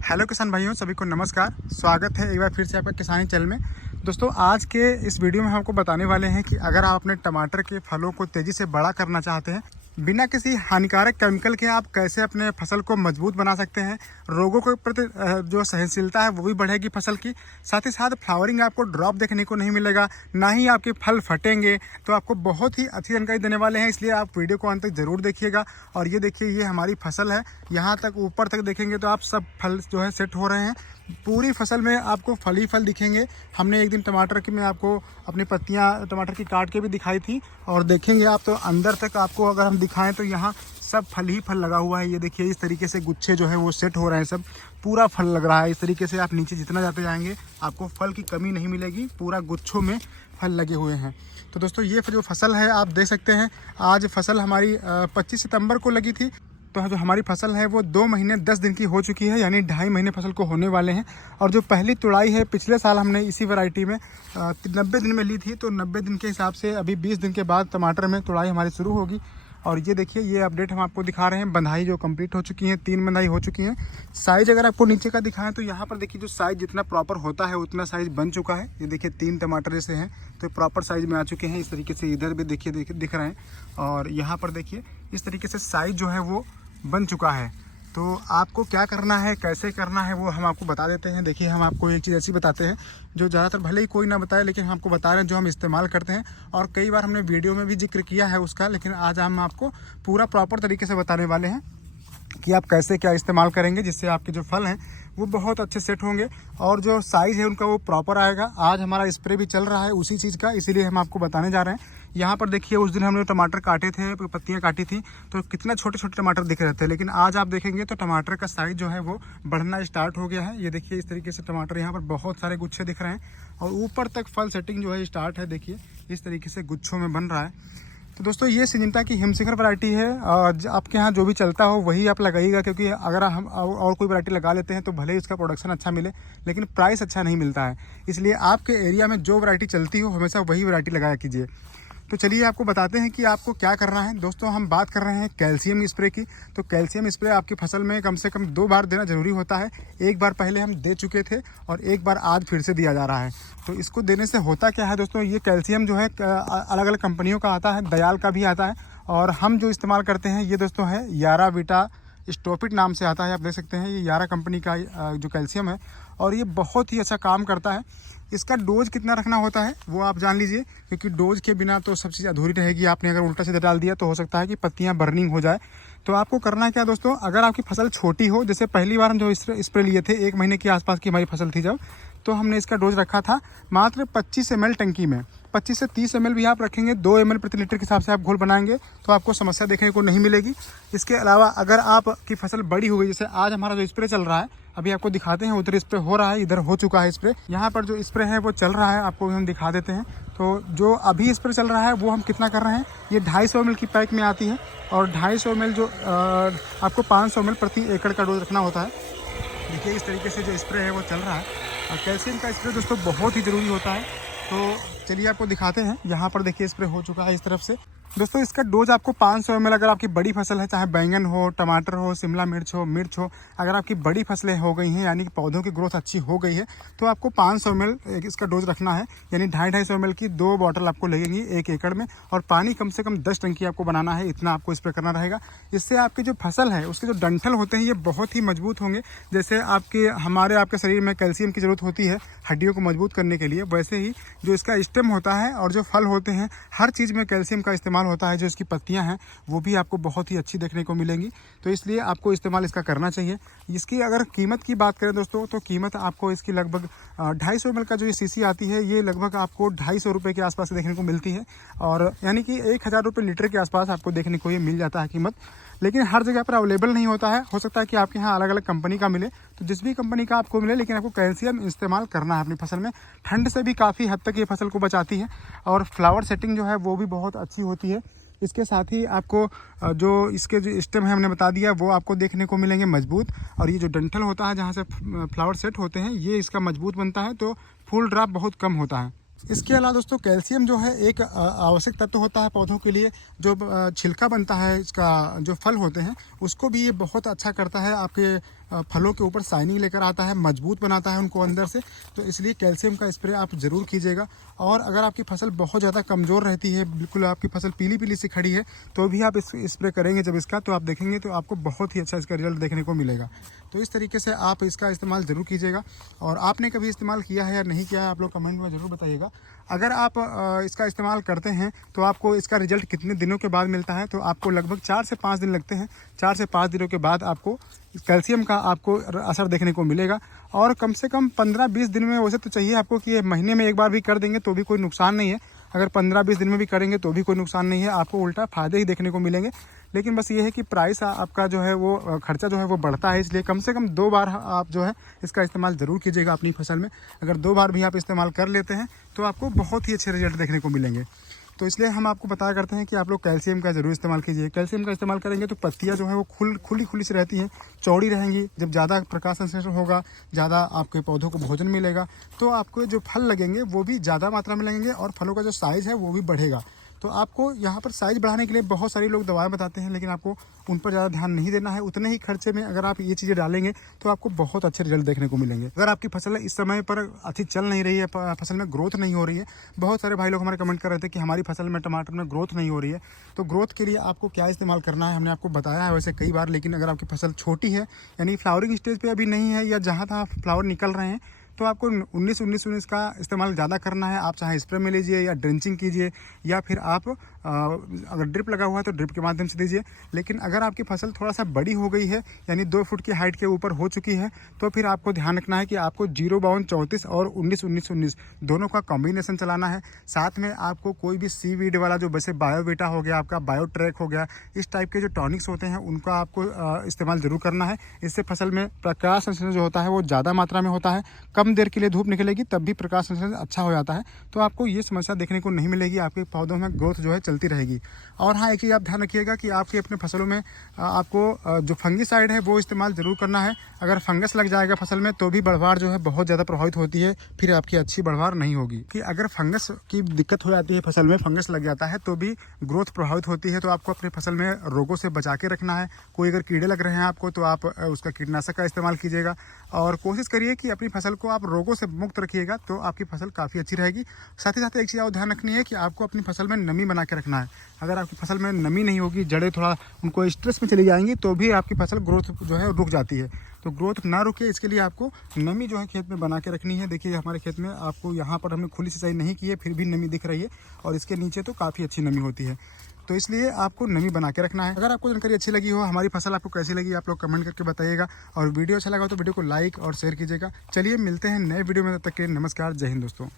Hello किसान भाइयों, सभी को नमस्कार। स्वागत है एक बार फिर से आपका किसानी चैनल में। दोस्तों, आज के इस वीडियो में हम आपको बताने वाले हैं कि अगर आप अपने टमाटर के फलों को तेज़ी से बड़ा करना चाहते हैं, बिना किसी हानिकारक केमिकल के आप कैसे अपने फसल को मजबूत बना सकते हैं। रोगों के प्रति जो सहनशीलता है वो भी बढ़ेगी फसल की। साथ ही साथ फ्लावरिंग आपको ड्रॉप देखने को नहीं मिलेगा, ना ही आपके फल फटेंगे। तो आपको बहुत ही अच्छी जानकारी देने वाले हैं, इसलिए आप वीडियो को अंत तक ज़रूर देखिएगा। और ये देखिए, ये हमारी फसल है। यहाँ तक ऊपर तक देखेंगे तो आप सब फल जो है सेट हो रहे हैं। पूरी फसल में आपको फल ही फल दिखेंगे। हमने एक दिन टमाटर की मैं आपको अपनी पत्तियां टमाटर की काट के भी दिखाई थी, और देखेंगे आप तो अंदर तक आपको अगर हम दिखाएं तो यहाँ सब फल ही फल लगा हुआ है। ये देखिए, इस तरीके से गुच्छे जो है वो सेट हो रहे हैं, सब पूरा फल लग रहा है। इस तरीके से आप नीचे जितना जाते जाएंगे आपको फल की कमी नहीं मिलेगी, पूरा गुच्छों में फल लगे हुए हैं। तो दोस्तों, ये जो फसल है आप देख सकते हैं, आज फसल हमारी 25 सितंबर को लगी थी। तो जो हमारी फसल है वो 2 महीने 10 दिन की हो चुकी है, यानी 2.5 महीने फसल को होने वाले हैं। और जो पहली तुड़ाई है पिछले साल हमने इसी वैरायटी में 90 दिन में ली थी, तो 90 दिन के हिसाब से अभी 20 दिन के बाद टमाटर में तुड़ाई हमारी शुरू होगी। और ये देखिए, ये अपडेट हम आपको दिखा रहे हैं। बंधाई जो कंप्लीट हो चुकी है, 3 बंधाई हो चुकी हैं। साइज़ अगर आपको नीचे का दिखाएं तो यहाँ पर देखिए, जो साइज़ जितना प्रॉपर होता है उतना साइज़ बन चुका है। ये देखिए, 3 टमाटर जैसे हैं तो प्रॉपर साइज़ में आ चुके हैं। इस तरीके से इधर भी देखिए दिख रहे हैं, और यहाँ पर देखिए इस तरीके से साइज़ जो है वो बन चुका है। तो आपको क्या करना है, कैसे करना है, वो हम आपको बता देते हैं। देखिए, हम आपको एक चीज़ ऐसी बताते हैं जो ज़्यादातर भले ही कोई ना बताए, लेकिन हम आपको बता रहे हैं जो हम इस्तेमाल करते हैं। और कई बार हमने वीडियो में भी जिक्र किया है उसका, लेकिन आज हम आपको पूरा प्रॉपर तरीके से बताने वाले हैं कि आप कैसे क्या इस्तेमाल करेंगे, जिससे आपके जो फल हैं वो बहुत अच्छे सेट होंगे और जो साइज़ है उनका वो प्रॉपर आएगा। आज हमारा स्प्रे भी चल रहा है उसी चीज़ का, इसीलिए हम आपको बताने जा रहे हैं। यहाँ पर देखिए, उस दिन हमने टमाटर काटे थे, पत्तियाँ काटी थी, तो कितना छोटे छोटे टमाटर दिख रहे थे, लेकिन आज आप देखेंगे तो टमाटर का साइज़ जो है वो बढ़ना स्टार्ट हो गया है। ये देखिए, इस तरीके से टमाटर यहाँ पर बहुत सारे गुच्छे दिख रहे हैं, और ऊपर तक फल सेटिंग जो है स्टार्ट है। देखिए, इस तरीके से गुच्छों में बन रहा है। तो दोस्तों, ये सिंजिंटा की हिमशिखर वैरायटी है। आपके यहाँ जो भी चलता हो वही आप लगाइएगा, क्योंकि अगर हम और कोई वैरायटी लगा लेते हैं तो भले ही उसका प्रोडक्शन अच्छा मिले, लेकिन प्राइस अच्छा नहीं मिलता है। इसलिए आपके एरिया में जो वैरायटी चलती हो हमेशा वही वैरायटी लगाया कीजिए। तो चलिए आपको बताते हैं कि आपको क्या करना है। दोस्तों, हम बात कर रहे हैं कैल्शियम स्प्रे की। तो कैल्शियम स्प्रे आपकी फसल में कम से कम 2 बार देना ज़रूरी होता है। एक बार पहले हम दे चुके थे और एक बार आज फिर से दिया जा रहा है। तो इसको देने से होता क्या है दोस्तों, ये कैल्शियम जो है अलग अलग कंपनियों का आता है, दयाल का भी आता है, और हम जो इस्तेमाल करते हैं ये दोस्तों है यारा वीटा स्टॉपिट नाम से आता है। आप देख सकते हैं, ये यारा कंपनी का जो कैल्शियम है, और ये बहुत ही अच्छा काम करता है। इसका डोज कितना रखना होता है वो आप जान लीजिए, क्योंकि डोज के बिना तो सब चीज़ अधूरी रहेगी। आपने अगर उल्टा सीधा डाल दिया तो हो सकता है कि पत्तियां बर्निंग हो जाए। तो आपको करना क्या दोस्तों, अगर आपकी फसल छोटी हो, जैसे पहली बार हम जो स्प्रे लिए थे 1 महीने के आसपास की हमारी फसल थी जब, तो हमने इसका डोज रखा था मात्र 25 ml टंकी में। 25 से 30 ml भी आप रखेंगे, 2 ml प्रति लीटर के हिसाब से आप घोल बनाएंगे तो आपको समस्या देखने को नहीं मिलेगी। इसके अलावा अगर आपकी फसल बड़ी हो गई, जैसे आज हमारा जो स्प्रे चल रहा है, अभी आपको दिखाते हैं, उधर स्प्रे हो रहा है, इधर हो चुका है स्प्रे। यहाँ पर जो स्प्रे है वो चल रहा है, आपको हम दिखा देते हैं। तो जो अभी स्प्रे चल रहा है वो हम कितना कर रहे हैं, ये 250 ml की पैक में आती है, और 250 ml जो आपको 500 ml प्रति एकड़ का डोज रखना होता है। देखिए, इस तरीके से जो स्प्रे है वो चल रहा है। और कैल्शियम का स्प्रे दोस्तों बहुत ही ज़रूरी होता है। तो चलिए आपको दिखाते हैं। यहाँ पर देखिए, स्प्रे हो चुका है इस तरफ से। दोस्तों, इसका डोज आपको 500 ml, अगर आपकी बड़ी फसल है, चाहे बैंगन हो, टमाटर हो, शिमला मिर्च हो, अगर आपकी बड़ी फसलें हो गई हैं, यानी कि पौधों की ग्रोथ अच्छी हो गई है, तो आपको 500 ml इसका डोज रखना है। यानी 250 ml की 2 बॉटल आपको लगेंगी 1 एकड़ में, और पानी कम से कम 10 टंकी आपको बनाना है, इतना आपको स्प्रे करना रहेगा। इससे आपकी जो फसल है उसके जो डंठल होते हैं ये बहुत ही मजबूत होंगे। जैसे आपके शरीर में कैल्शियम की ज़रूरत होती है हड्डियों को मजबूत करने के लिए, वैसे ही जो इसका स्टेम होता है और जो फल होते हैं, हर चीज़ में कैल्शियम का इस्तेमाल होता है। जो इसकी पत्तियां हैं वो भी आपको बहुत ही अच्छी देखने को मिलेंगी। तो इसलिए आपको इस्तेमाल इसका करना चाहिए। इसकी अगर कीमत की बात करें दोस्तों, तो कीमत आपको इसकी लगभग 250 ml का जो ये सीसी आती है, ये लगभग आपको 250 रुपये के आसपास देखने को मिलती है, और यानी कि 1000 रुपये लीटर के आसपास आपको देखने को ये मिल जाता है कीमत। लेकिन हर जगह पर अवेलेबल नहीं होता है, हो सकता है कि आपके यहाँ अलग अलग कंपनी का मिले, तो जिस भी कंपनी का आपको मिले, लेकिन आपको कैल्शियम इस्तेमाल करना है अपनी फसल में। ठंड से भी काफ़ी हद तक ये फसल को बचाती है, और फ्लावर सेटिंग जो है वो भी बहुत अच्छी होती है। इसके साथ ही आपको जो इसके जो स्टेम है हमने बता दिया, वो आपको देखने को मिलेंगे मजबूत, और ये जो डंठल होता है जहाँ से फ्लावर सेट होते हैं, ये इसका मजबूत बनता है, तो फुल ड्रॉप बहुत कम होता है। इसके अलावा दोस्तों, कैल्शियम जो है एक आवश्यक तत्व होता है पौधों के लिए। जो छिलका बनता है इसका, जो फल होते हैं उसको भी ये बहुत अच्छा करता है आपके फलों के ऊपर शाइनिंग लेकर आता है, मजबूत बनाता है उनको अंदर से। तो इसलिए कैल्शियम का स्प्रे आप ज़रूर कीजिएगा। और अगर आपकी फसल बहुत ज़्यादा कमज़ोर रहती है, बिल्कुल आपकी फसल पीली पीली सी खड़ी है, तो भी आप इस स्प्रे करेंगे जब इसका, तो आप देखेंगे तो आपको बहुत ही अच्छा इसका रिजल्ट देखने को मिलेगा। तो इस तरीके से आप इसका इस्तेमाल ज़रूर कीजिएगा। और आपने कभी इस्तेमाल किया है या नहीं किया है, आप लोग कमेंट में ज़रूर बताइएगा। अगर आप इसका इस्तेमाल करते हैं तो आपको इसका रिजल्ट कितने दिनों के बाद मिलता है, तो आपको लगभग 4 से 5 दिन लगते हैं। 4 से 5 दिनों के बाद आपको कैल्शियम का आपको असर देखने को मिलेगा। और कम से कम 15-20 दिन में, वैसे तो चाहिए आपको कि महीने में एक बार भी कर देंगे तो भी कोई नुकसान नहीं है। अगर 15-20 दिन में भी करेंगे तो भी कोई नुकसान नहीं है, आपको उल्टा फ़ायदे ही देखने को मिलेंगे। लेकिन बस ये है कि प्राइस आपका जो है वो खर्चा जो है वो बढ़ता है, इसलिए कम से कम 2 बार आप जो है इसका इस्तेमाल ज़रूर कीजिएगा अपनी फसल में। अगर 2 बार भी आप इस्तेमाल कर लेते हैं तो आपको बहुत ही अच्छे रिजल्ट देखने को मिलेंगे। तो इसलिए हम आपको बताया करते हैं कि आप लोग कैल्शियम का ज़रूर इस्तेमाल कीजिए। कैल्शियम का इस्तेमाल करेंगे तो पत्तियां जो है वो खुली सी रहती हैं, चौड़ी रहेंगी। जब ज़्यादा प्रकाश संश्लेषण होगा, ज़्यादा आपके पौधों को भोजन मिलेगा, तो आपको जो फल लगेंगे वो भी ज़्यादा मात्रा में लगेंगे और फलों का जो साइज़ है वो भी बढ़ेगा। तो आपको यहाँ पर साइज़ बढ़ाने के लिए बहुत सारे लोग दवाएं बताते हैं, लेकिन आपको उन पर ज़्यादा ध्यान नहीं देना है। उतने ही खर्चे में अगर आप ये चीज़ें डालेंगे तो आपको बहुत अच्छे रिजल्ट देखने को मिलेंगे। अगर आपकी फसल इस समय पर अच्छी चल नहीं रही है, फसल में ग्रोथ नहीं हो रही है, बहुत सारे भाई लोग हमारे कमेंट कर रहे थे कि हमारी फसल में टमाटर में ग्रोथ नहीं हो रही है, तो ग्रोथ के लिए आपको क्या इस्तेमाल करना है हमने आपको बताया है वैसे कई बार। लेकिन अगर आपकी फसल छोटी है, यानी फ्लावरिंग स्टेज पर अभी नहीं है, या जहाँ तहाँ फ्लावर निकल रहे हैं, तो आपको 19-19-19 का इस्तेमाल ज़्यादा करना है। आप चाहे स्प्रे में लीजिए या ड्रेंचिंग कीजिए, या फिर आप अगर ड्रिप लगा हुआ है तो ड्रिप के माध्यम से दीजिए। लेकिन अगर आपकी फसल थोड़ा सा बड़ी हो गई है, यानी 2 फुट की हाइट के ऊपर हो चुकी है, तो फिर आपको ध्यान रखना है कि आपको 0-52-34 और 19-19-19 दोनों का कॉम्बिनेशन चलाना है। साथ में आपको कोई भी सीवीड वाला, जो वैसे बायोवीटा हो गया, आपका बायोट्रैक हो गया, इस टाइप के जो टॉनिक्स होते हैं उनका आपको इस्तेमाल ज़रूर करना है। इससे फसल में प्रकाश संश्लेषण जो होता है वो ज़्यादा मात्रा में होता है। कम देर के लिए धूप निकलेगी तब भी प्रकाश संश्लेषण अच्छा हो जाता है, तो आपको ये समस्या देखने को नहीं मिलेगी। आपके पौधों में ग्रोथ जो है चलती रहेगी। और हाँ, एक चीज़ आप ध्यान रखिएगा कि आपके अपने फसलों में आपको जो फंगीसाइड है वो इस्तेमाल ज़रूर करना है। अगर फंगस लग जाएगा फसल में तो भी बढ़वार जो है बहुत ज़्यादा प्रभावित होती है, फिर आपकी अच्छी बढ़वार नहीं होगी। कि अगर फंगस की दिक्कत हो जाती है, फसल में फंगस लग जाता है, तो भी ग्रोथ प्रभावित होती है। तो आपको अपनी फसल में रोगों से बचा के रखना है। कोई अगर कीड़े लग रहे हैं आपको, तो आप उसका कीटनाशक का इस्तेमाल कीजिएगा। और कोशिश करिए कि अपनी फसल को आप रोगों से मुक्त रखिएगा, तो आपकी फसल काफ़ी अच्छी रहेगी। साथ ही साथ एक चीज़ और ध्यान रखनी है कि आपको अपनी फसल में नमी बना के रखना है। अगर आपकी फसल में नमी नहीं होगी, जड़ें थोड़ा उनको स्ट्रेस में चली जाएंगी, तो भी आपकी फसल ग्रोथ जो है रुक जाती है। तो ग्रोथ ना रुके, इसके लिए आपको नमी जो है खेत में बना के रखनी है। देखिए हमारे खेत में आपको यहाँ पर हमने खुली सिंचाई नहीं की है, फिर भी नमी दिख रही है, और इसके नीचे तो काफ़ी अच्छी नमी होती है। तो इसलिए आपको नमी बना के रखना है। अगर आपको जानकारी अच्छी लगी हो, हमारी फसल आपको कैसी लगी, आप लोग कमेंट करके बताइएगा। और वीडियो अच्छा लगा हो तो वीडियो को लाइक और शेयर कीजिएगा। चलिए मिलते हैं नए वीडियो में, तब तक के नमस्कार, जय हिंद दोस्तों।